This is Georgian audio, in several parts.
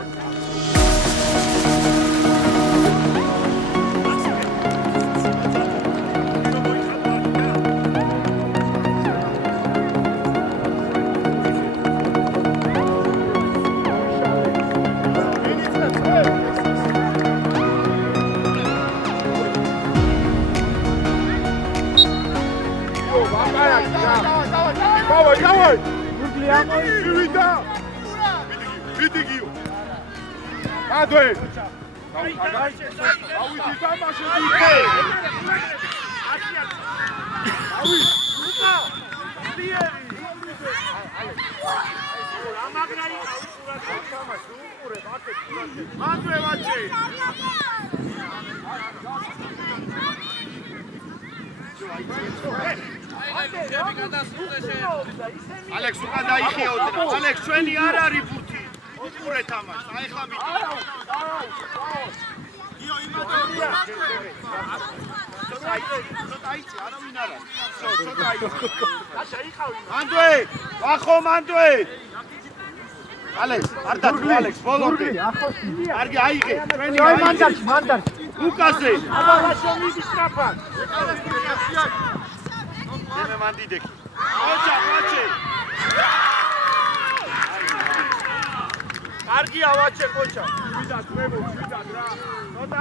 Давай! Види! Адой! Ауди тамаше дите! Ауди! Лука! Диери! Амаграი тамаше უყურე მათე ვაჭი! ალექს უკან დაიხიაოდრა. ალექს ჩვენი არ არის ბურთი. უყურე თამაშს. აი ხა მიდი. იო იმადია. ცოტა იცი, არავინ არ არის. ცოტა იცი. აშა იყავი. მანდვე, ვახო მანდვე. ალექს, არ დაგვა ალექს, ბოლომდე. კარგი, აიღე. ჩვენი მანდარში. უკაზე. აბა ლაშო მიდი სტრაფად. Deme mandideki. Koça, koça. Kargi avaçe koça. Vidat, Memo, Vidat, ra. Nota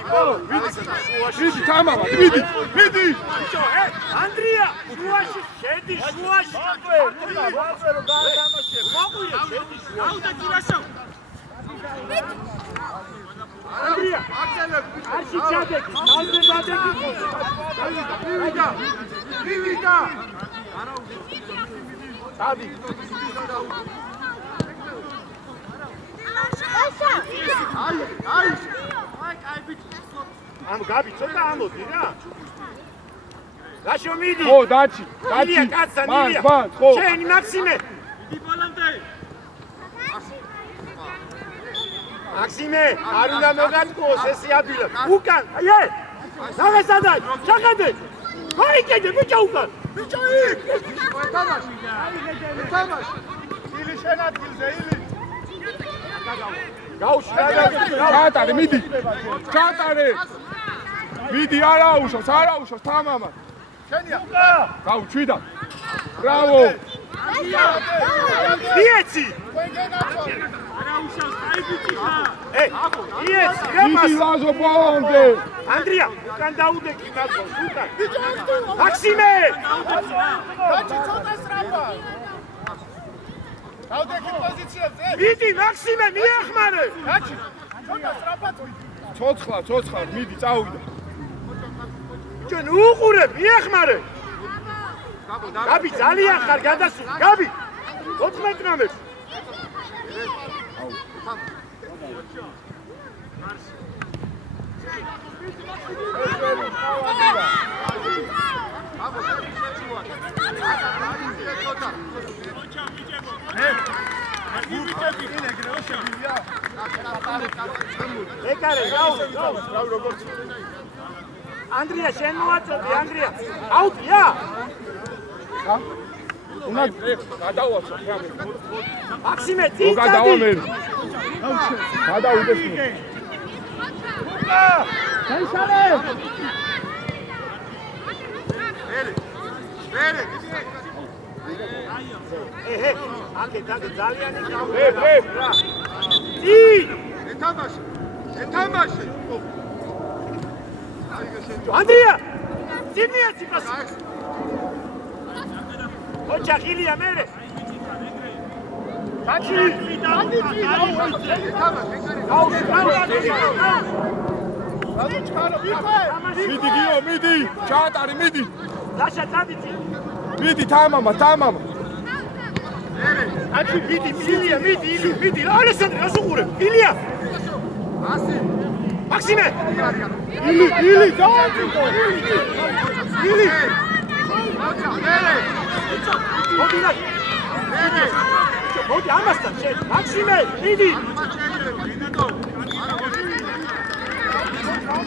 ukaru. Vidi, tamam, vidi. Andriya, şuaşı, şedi, şuaşı. Auda kiraşam. Andriya, arşi çadek, malze badeki. Vivida. Tabi. Ay. Am Gabi, ცოტა ამოდი რა. Გაშო მიდი. ხო, დაჩი. მან, ხო. შენი მაქსიმე. მიდი ბოლომდე. მაქსიმე, არ უნდა მოგატყუოს ეს იაბილო. უკან, აი! დაგესადაი, ჩახედე. მოიგედე, ბიჭო უკან. ბიჭო იქ. თამაში. თამაში. ილი შენ ადგილზე, ილი. გაუშვი, ჩაატარე, მიდი. ჩაატარე. მიდი, არაუშავს, თამამა. შენია. გაუჩვიდა. ბრავო. იეცი. იეცი, რამას. ლაზო ბოლონდე. Andriya, ukან დაუდეკი მაგოს, უკან. მაქსიმე. დაჩი ცოტა სტრაფა. დაუდეკი პოზიციაზე. მიდი, მაქსიმე, მიახმარე. დაჩი. ცოტა სტრაფად მიდი. ცოცხლა, მიდი, წავიდა. ჩვენ უყურებ, მიახმარე. გაბი, ძალიან ხარ გადასული. გაბი. 14 ნომერს. Andriya, შენ მოაწოდე, Andriya. აუტია. უნდა გადავაცო ხამე. მაქსიმე, წიწადი. გადავიდეს. დაიშალე. ვერე. აკე ძალიან იქავა. ეთამაშე. Andriya! Dinliye çıkasın. Koça Hilya mere. Kaçı? Midi giyo, midi. Çağatari, midi. Laşa tabici. Midi, tamam. Kaçı, midi. Alessandro, nasıl kurun? Hilya. Maksime! İli, devam et! İli! Hadi almazsan şey, Maksime, İli!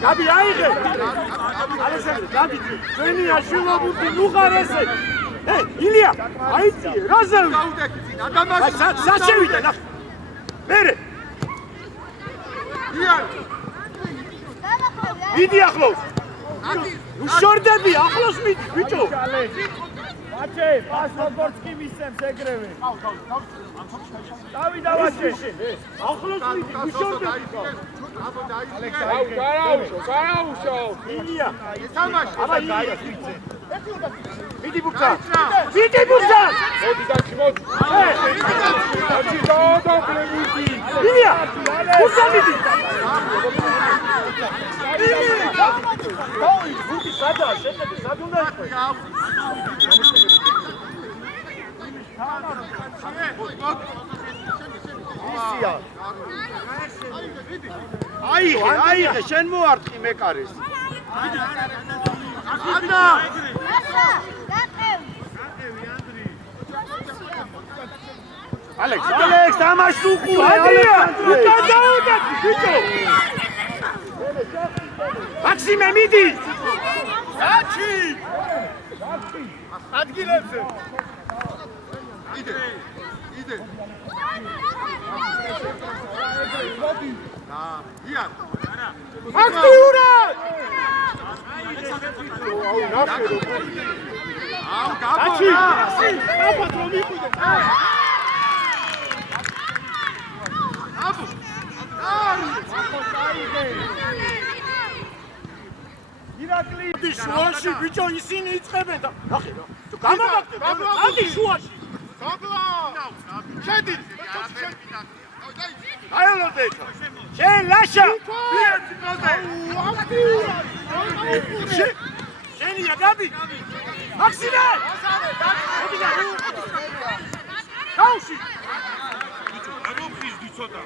Gabi, ayığı! Alessandro, Gabi, beni yaşıyorlar burada, nukarası! Hey, İliya, ayıcı, razı! Saçevide, lan! მერე მიდი ახლოს უშორდები ახლოს მიდი ბიჭო ვაჩე პას როგორც კი მისცემს ეგრევე დავიდა ვაჩე ახლოს მიდი უშორდები გააუშო ილია თამაში აბა გაიწვიცე მიდი ბურთა მოდი მოდი ილია ბურთა მიდი დაი ბურთი სადა შეხედე სად უნდა იყოს ისია აიღე შენ მოარტყი მეკარეს ადა ალექს თამაში უყურე უკან დაუდები ბიჭო მაქსიმე მიდი საჩი ადგილებზე იდე და ია აქტიურად აუ გაბო აპატრო მიყიდე აბუ ირაკლი შუაში ბიჭო ისინი იწყებენ და ნახე რა გამაგაგდე ადი შუაში გაბლა შედი აელოდე შენ ლაშა შენია გაბი მაქსიმე გაუში გამოფხიზდი ცოტა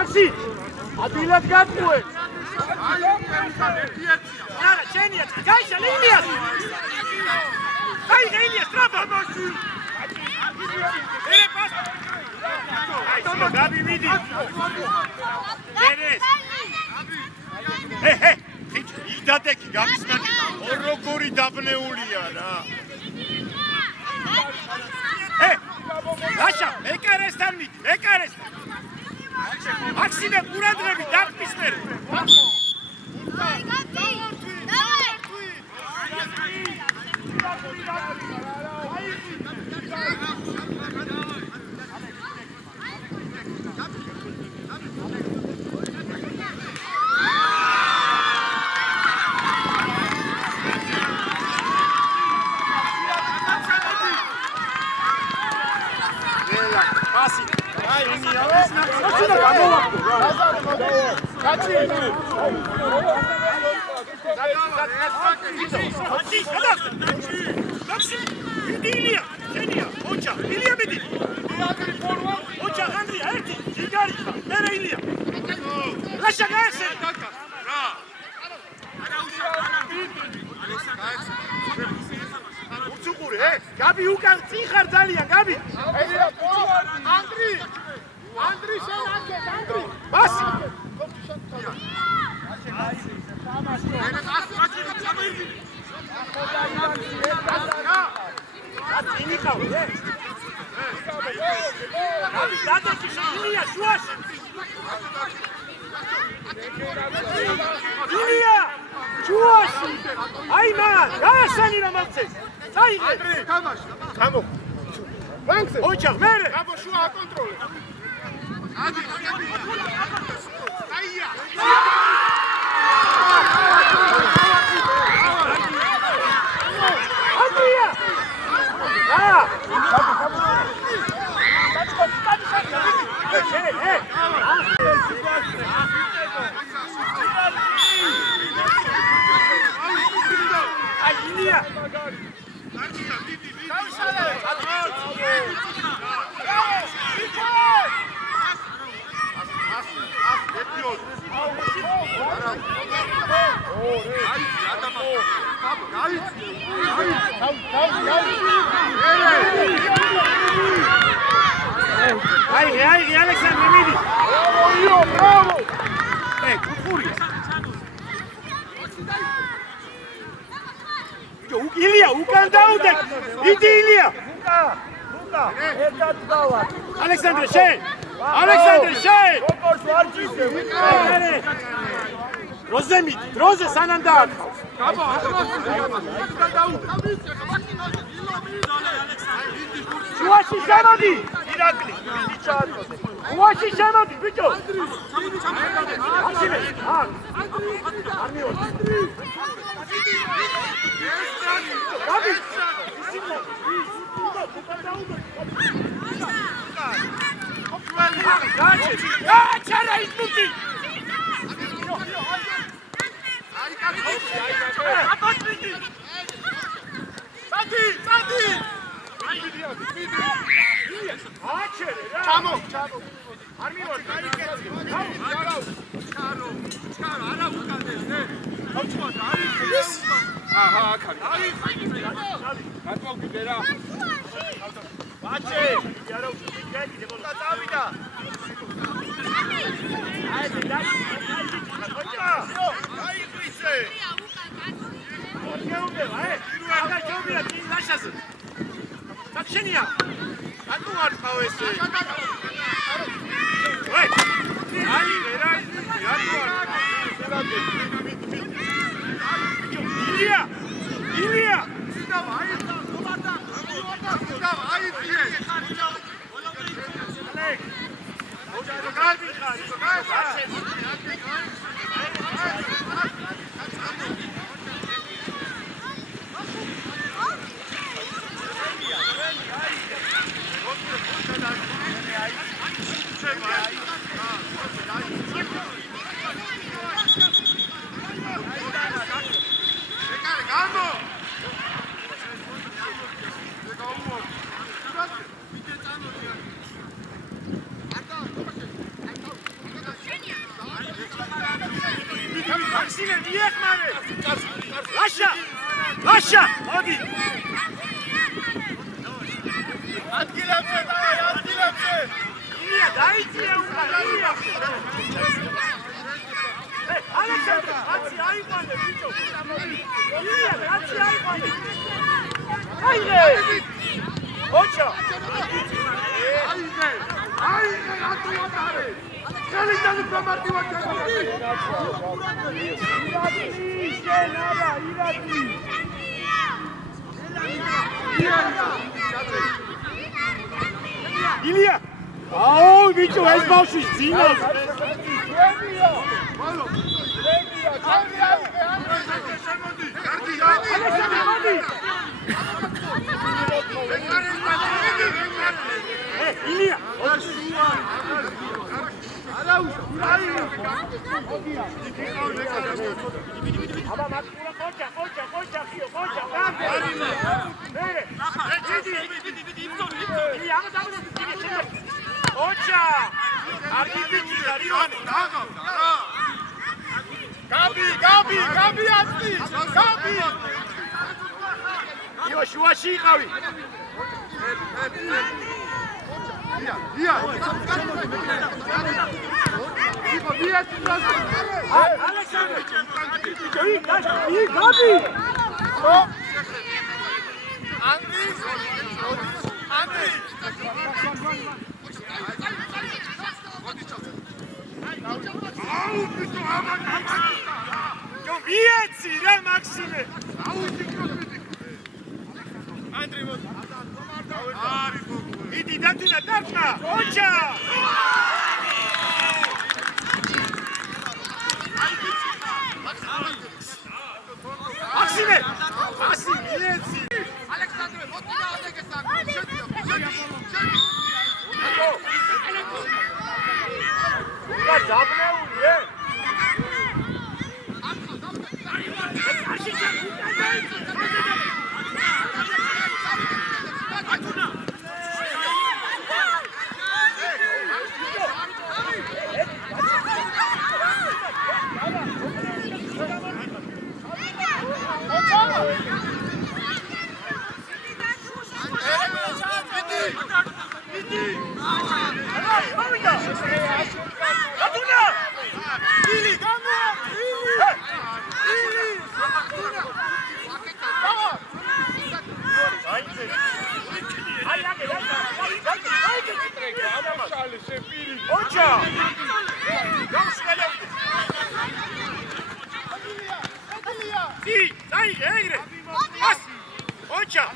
აქსი ადგილად გაწუე არა შენია გაიშა ლილიას აი ილია სტრაფა ერე პას აი გაბი მიდი ერეს ჰე იდადეკი გაბის ნაკი როგორი დაბნეულია რა ლაშა მეკარესთან მიდი მეკარესთან მაქსიმე ყურადღები დარტყის მერე დაი გაბი გაბი უკან წიხარ ძალიან გაბი ანდრი შენ აკეთ ანდრი ბასი ილია შუაში აი მან გაასანი რა მაგცეს წაიღე თამაში გამო ვანქზე ოჩა მერე გამო შუა აკონტროლე ადი აია ადია Ai, Alexandre, midi. Bravo, bravo. Κουφούρια. Ηλία, ουκαν ταούντε. Ήτι Ηλία. უკა ერთად დავა ალექსანდრე შენ ალექსანდრე შენ როგორც ვარჯიშე როზემით დროზე სანამ დააწყავს გაბა შუაში შემოდი ირაკლი მიჩააწოდე შუაში შემოდი ბიჭო აშინე არ მიოდი გაბი გაჩერა ის მუტი ჩამო არ მივარ გაიქეცი არა უკანდეს აჰა აქ არის გატოვდი ბერა ბაჭე არა უკიდე ბოლა დავიდა აი დაიწყო აიყვისე გეუბნება აგა ჯობია ნაშაზე საჩენია აკუ არ ხავ ესე ვე აი ვერა ილია ილია აი თომარდა აი ილია ალეკ ოჯახი გარბი ხარ Lascia! Odi! Adgilepse, dai, adgilepse! Ilia, dai, tia, Ilia! Alexandre, anzi, hai quando, bicho! Ilia, anzi, hai quando! Haide! Ocha! Haide! Haide, atu atare! Kalidanu kamarti vakati! Irakli! Ilia! Aoo, bicho, es baușiș, ține-ți! Ilia! Aba makura koça, fio, koça, bere. Ilia, ama da bunu geçelim. Koça! Argiti çıkarıyor. Gabi attı. Gabi. Yo, şu aşı kavi. İya. Alexander. İyi, Gabi. Andri. Vieci, re Maxime! Andri, idi, dati na tartna! Oča! Maxime! Maxime, vieci! Aleksandre, motiva odege sam! Uga zabne u je! Hayır, ბიჭო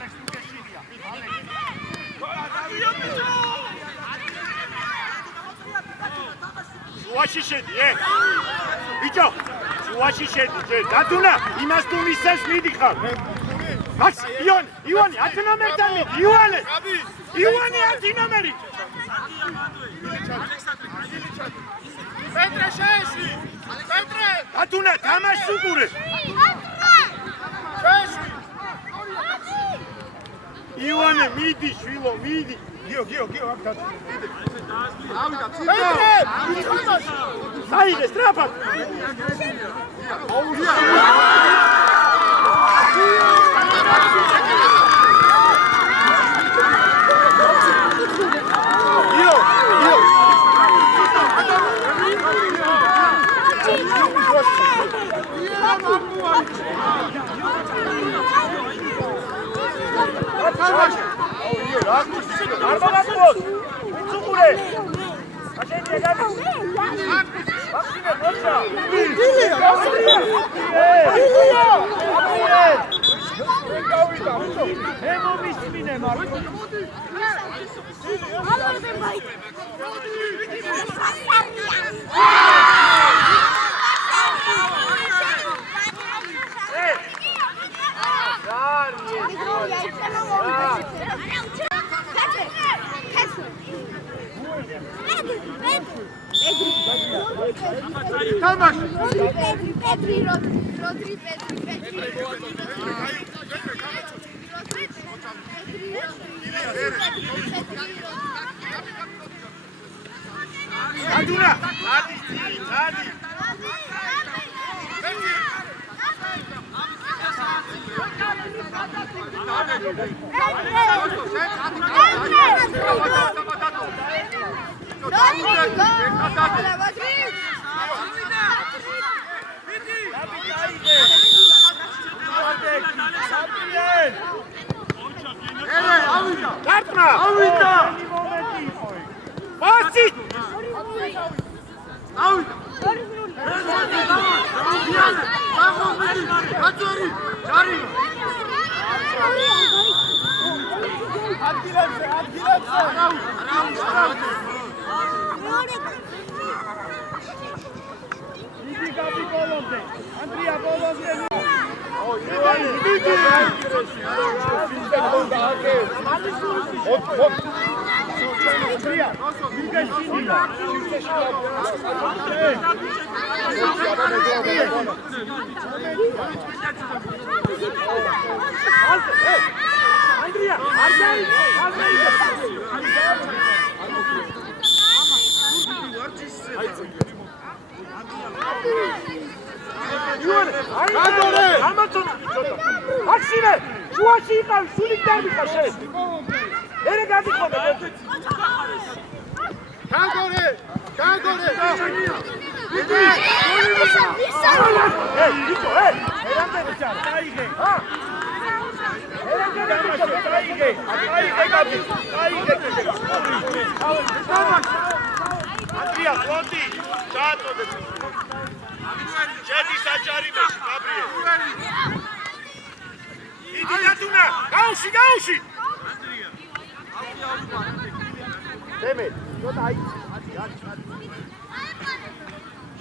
შუაში შედი ბიჭო შუაში შედი ჯერ დათუნა იმას თუ მისცემს მიდიხარ მას ივანი 10 ნომერთან მიდი ივანე 10 ნომერი პეტრე შეეში პეტრე დათუნა თამაშს უყურე შეეში ივანე მიდი შვილო მიდი გიო აქ დათუნა ავიდა პეტრე საიდე სტრაფად აუზია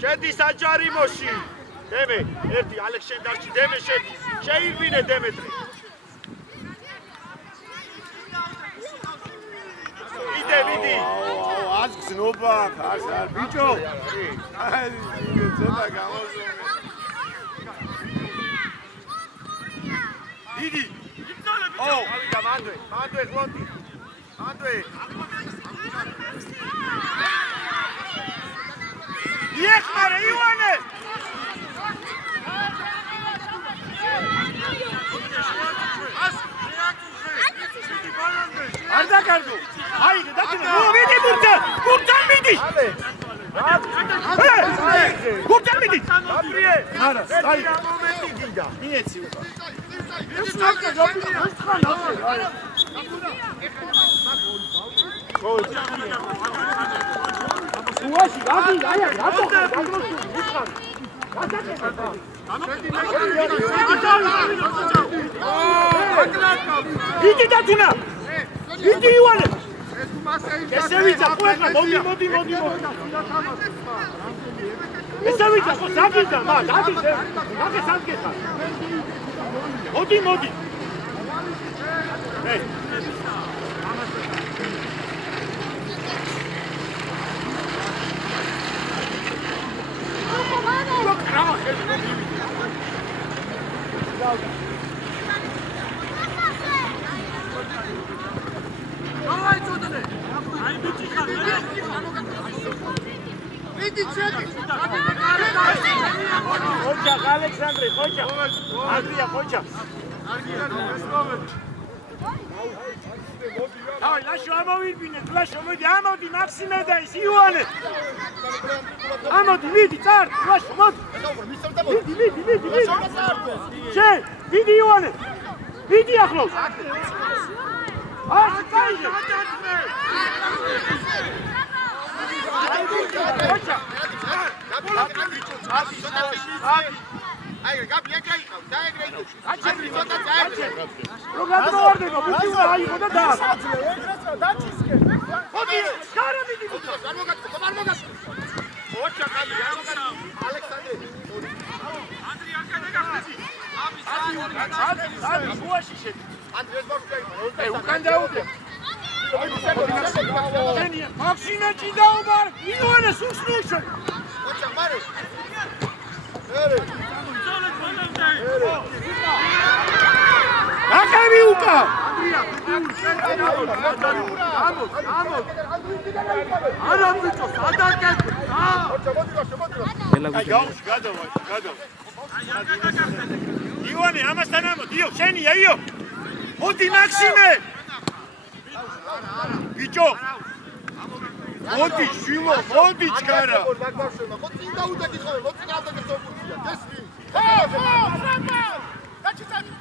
შედის აჯარიმოში დემე ერთი ალექსანდრში დემე შედის შეირბინე დემეტრი ვიდი ას გზნობა ხარ ბიჭო აი ცოტა გამოსული ვიდი ავიდა მანდვე ხლონდი მანდვე იხმარე ივანე არ დაკარგო აიდე დაკარგო ვიდი გურთან მიდი გურთან მიდი აბრიე არა აი მომენტი გინდა მიეცი უკა უაში გაგი აი რატო გაგროსული მიხარ გასაკეთე იდი დათუნა იდი ივანე ესე ვიცა ყველა მოდი ესე ვიცა ხო საგიდა მაგ მაგე საგეთა მოდი Хоча, Александр, хоча. Андрія, хоча. Давай, лашо ამოვიბინე, ლაშო მოდი, ამოდი მაქსიმე და ის ივანე. ამოდი, მიდი, წარ, ლაშო, მოდი. მიდი. შენ, მიდი ივანე. მიდი ახლოს. ასე წაიღე. хоча. აი, გაბი ეკაიყავ, დაეგრეიდო. აჩერი ცოტა დაეგრე. რო გადმოვარდება, ბუთი უნდა აიღო და და. დაჩისკე. ხოდი, გარა მიდი. არ მოგაწ. ოჩა კალი, არ მოგაწ. ალექსანდრე. ანდრი აკადე გახდი. აბი, შუაში შედი. ანდრეს ბოქი. უკან დაუდე. შენია, მაქსიმეჭი დაუბარ, ივანეს უსმიშე. ოჩა მარე. აკები უკა. არა ბიჭო, სადაკეთე. გადავა. ივანე, ამასთან ამოდი, იო, შენია, იო. მოდი მაქსიმე. ბიჭო. მოდი, შვილო, მოდი ჩქარა. ხო წინ დაუდაგიხავე, მოწინ გადაგეცო ბურთია. გესმი? ხო, ფრამა. დაჩიცანი.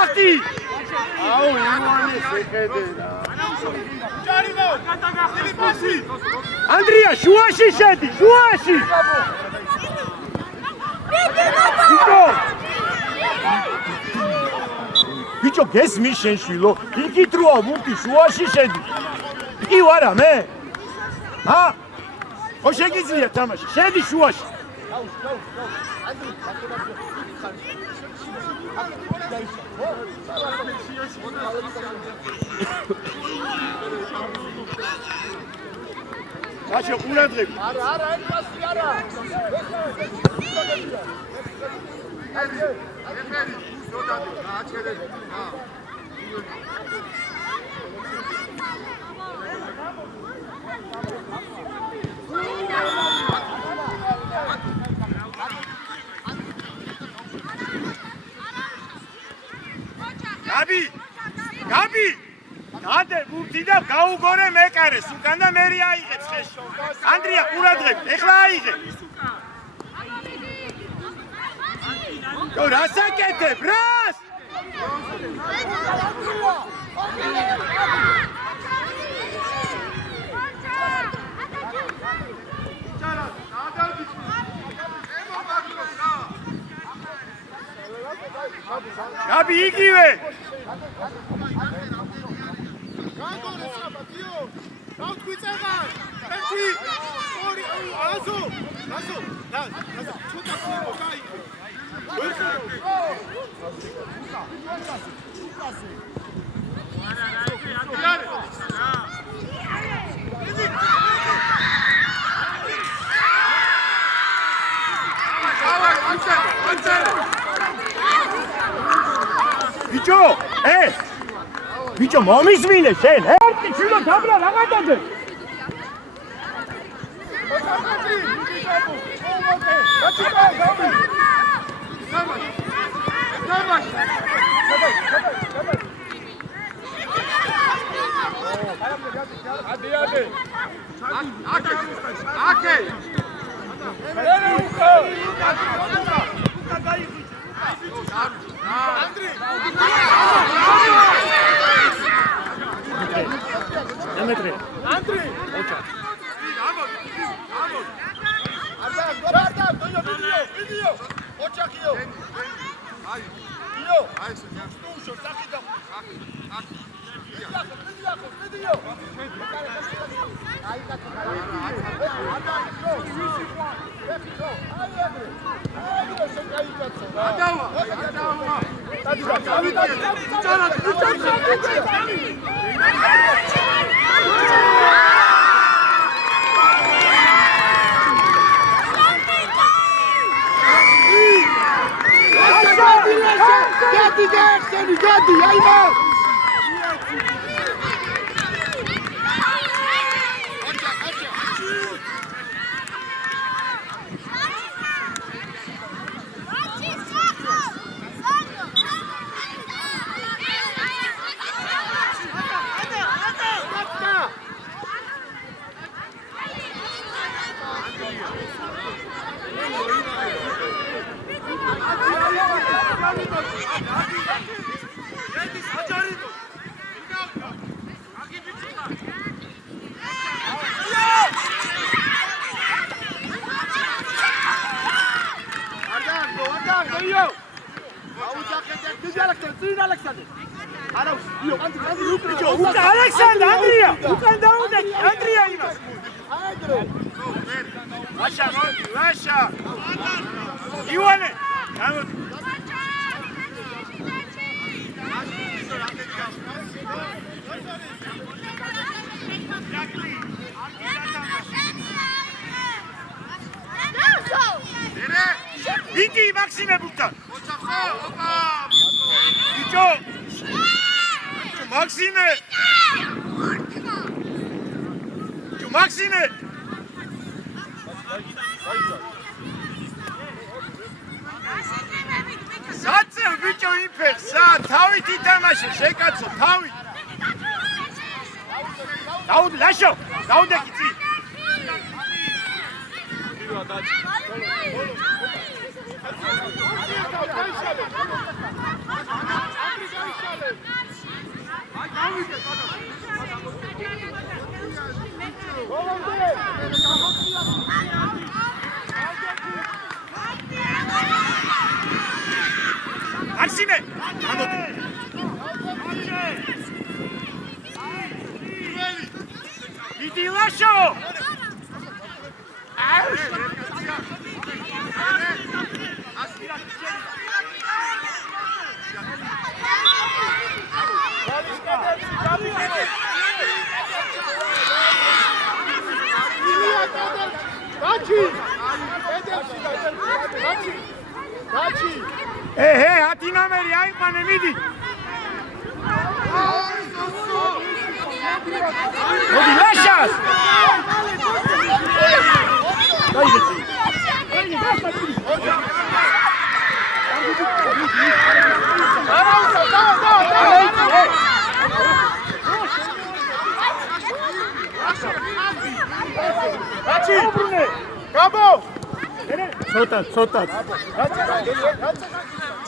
აკი. აუ, ივანე შეხედე რა. ჯარინო, გადაგახდი. ანდრია, შუაში შედი, შუაში. ბიჭო, გესმის შენ შვილო, იქით როა ბურთი შუაში შედი. კი ვარა მე? ჰა? ხო შეგიძლია თამაში, შედი შუაში. აშო ყურადღები. არა, ეს პასი არა. გაბი გადე ბურთი და გაუგორე მეკარეს უკან და მერი აიღებს ხეში. ანდრია ყურადღები, ეხლა აიღე. Yo, რას აკეთებ? რას? გაბი იგივე. განგორე საბათიო. დავთქვი წეღარ. ერთი, ორი, აზო. და, ცოტა ხმო გაიგე. ბიჭო, მომისმინე შენ, ერთი შვილო თაბლა რაღაცაზე. Andrei! Vidi Maxime Buta. Bicho. Maxime. Maxime. Satse bicho imper, sa თავით ითამაშე, შეკაცო, თავით. დაუდ ლაშო, დაუდეკი წი. Maxime, Vidi lascio! Hey, atinameri aiqane midi. Modi lascias. Cabo! Sotat.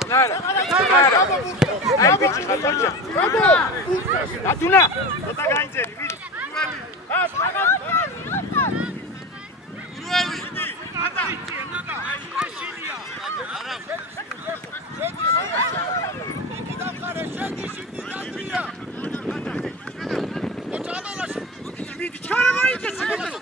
Nara. Ai bici, faccia. Cabo! Atuna! Sota gainzeri, vidi. Rueli! Anda! Vidi, çara bayınca sıkıntı.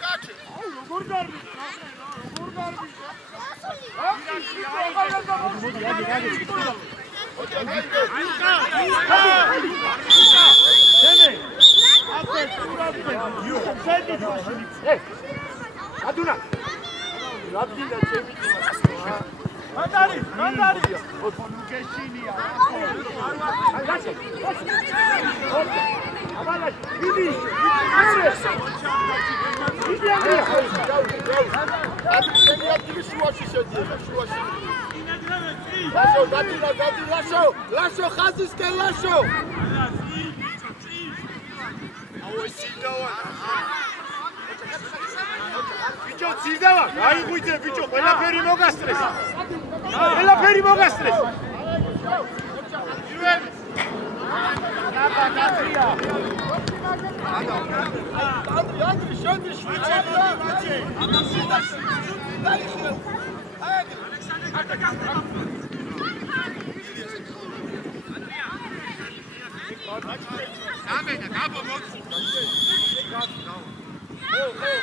Aduna. Mandari. Lascio, Khazisken, lascio. Bicho, ცირდავა, გაიღვიძე ბიჭო, ყველაფერი მოგასწრეს. ყველაფერი მოგასწრეს. პირველი. ნაბაგაცია. ანდრი, შენდი შვიცებია. Ამენა, გაბო მოწ.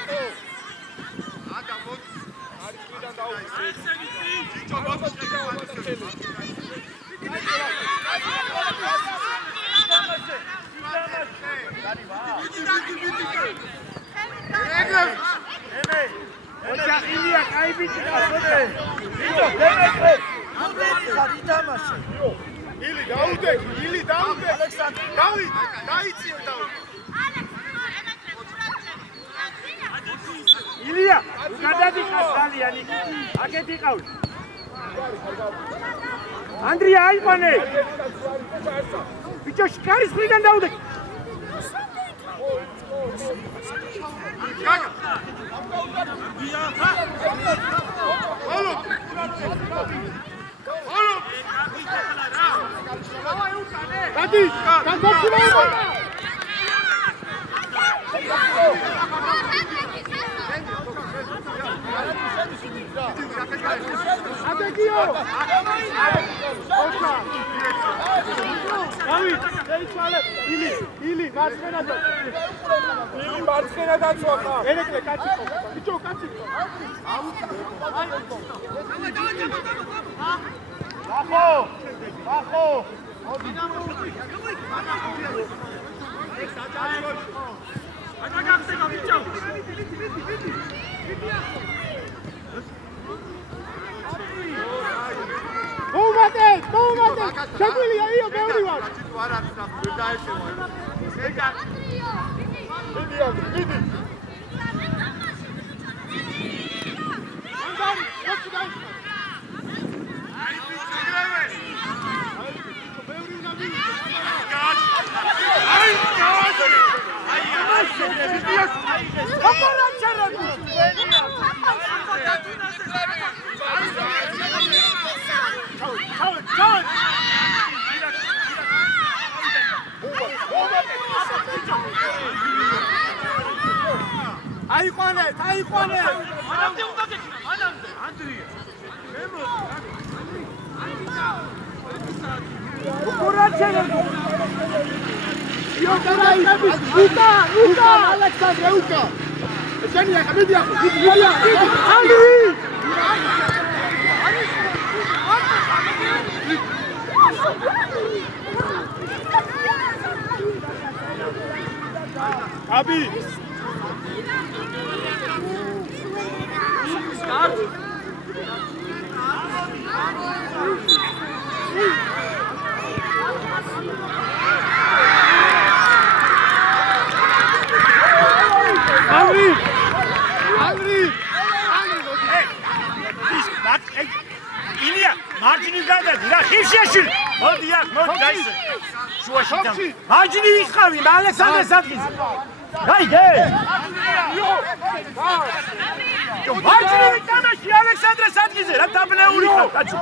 ო. Adam, ილია, გადადიხარ ძალიან იქ. აქეთ იყავ. ანდრია აიყვანე. ბიჭო, შკარის მხრიდან დაუდე. Ili, მარცხენა დაცვა ხარ. ერეკლე კაცი ხო? ბიჭო, კაცი ხო? ახო. ადა გახსენო ბიჭო. მოუმატე. შეგვილია იო ბევრი ვარ. არ არის რა, ვერ დაეშევა. ეგა. მიდი. აიყვანე. მანამდე უნდა გექნა, მანამდე. ანდრია. უკურაჩენო. იოტარაი. უკა, ალექსანდრე, უკა. შენი ახლა მიდი. ანდრი. აბი. ილია, მარჯვნივ გადადი რა, ხილშეშილ. მოდი აქ, გაისე. შუაში და. მარჯვნივ ვიყავი, ალექსანდრეს ადგილზე. გაიგე? მარჯვნივ ვიტანაში ალექსანდრეს ადგილზე, რა დაბნეული ხარ, კაცო.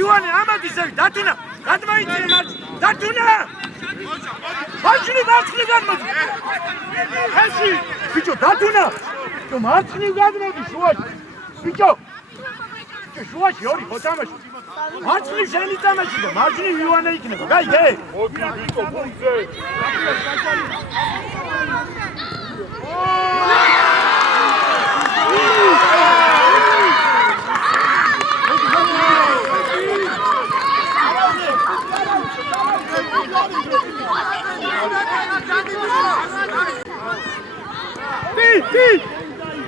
ივანე, ამადისევი, დათუნა, გადმოიწირე მარჯვნივ. დათუნა! მარჯვნივ მარცხნივ გადმოდი. ხეში, ბიჭო, დათუნა. ბიჭო, მარცხნივ გადმოდი შუაში. ბიჭო, შუაში ორი ხო თამაში. მარცხნივ შენი თამაში და მარჯვნივ ივანე იქნება. გაიგე? მოდი, ბიჭო, გულზე.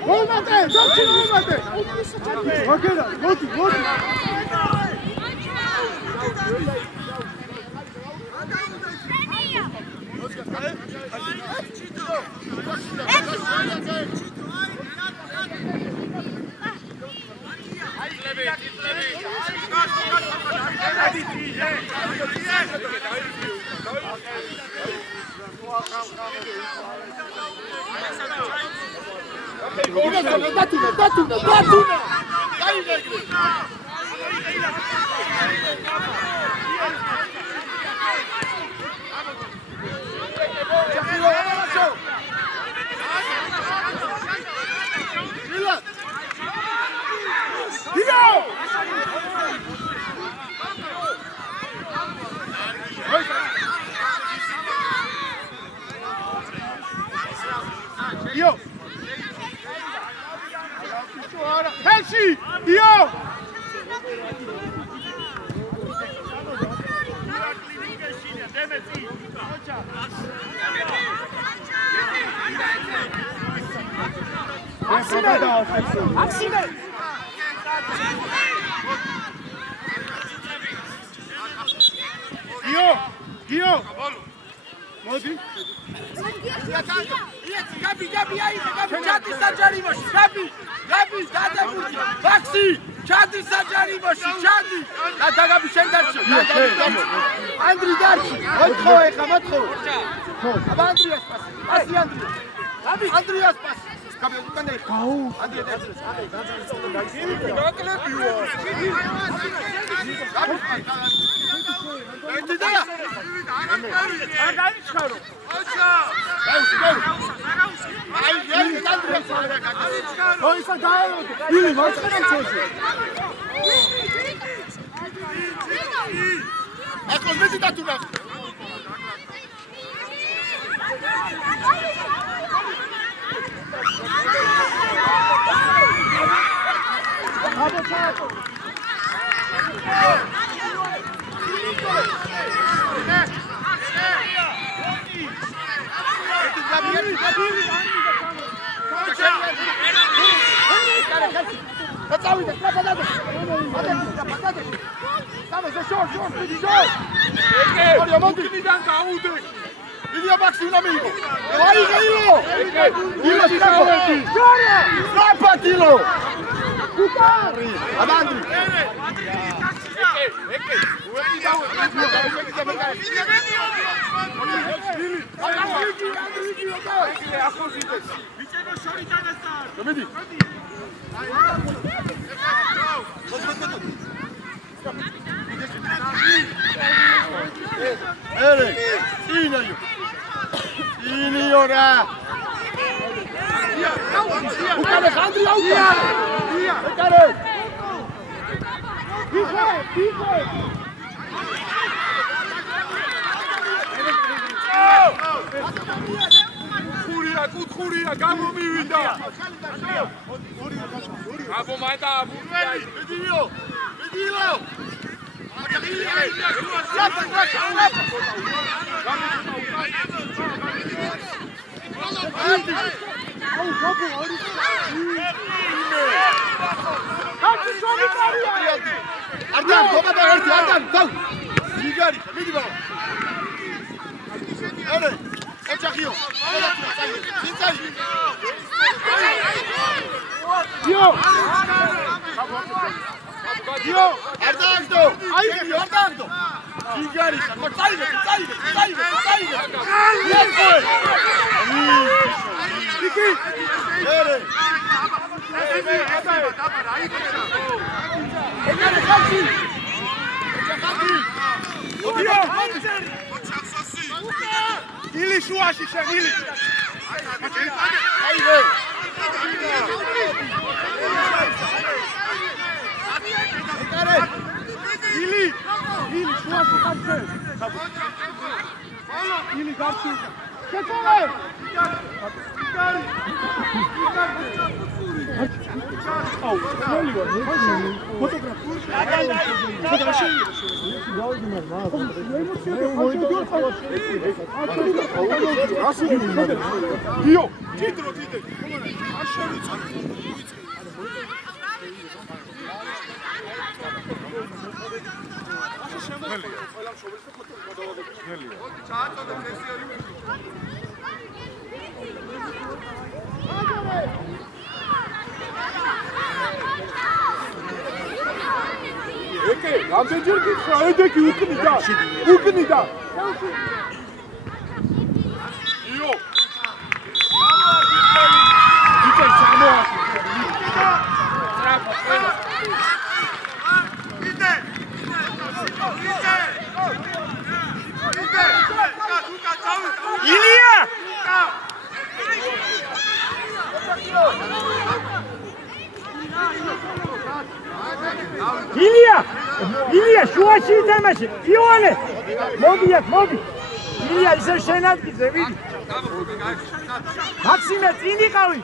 Olmadı, doktor olmadı. Bakın, modu. Datuna. Yo. ხელში დიო Aksine! Gio! Modi? Gabi, Chati Sajari Moshi, Gabi, Dada Moshi, Baxi, Chati Sajari Moshi, Chati, Dada Gabi Shendarchi, Andri Darchi, Matko, Andrias Passi, Andrias Passi. Kutxuria, გამომივიდა. აბომადა, ვიდიო. Ili șuași și ili. Ili șuași cațe. Ili cațe. Ce faci? Au, nu ligo, fotografuri. Dio, titolo dite. Okay, I'm going to get you uknida. Yo. Ilya, შუაში ითამაშე. იონე. მოდი. Ilya, ისე შენ ადგილზე, ვიდი. მაქსიმე, წინ იყავი.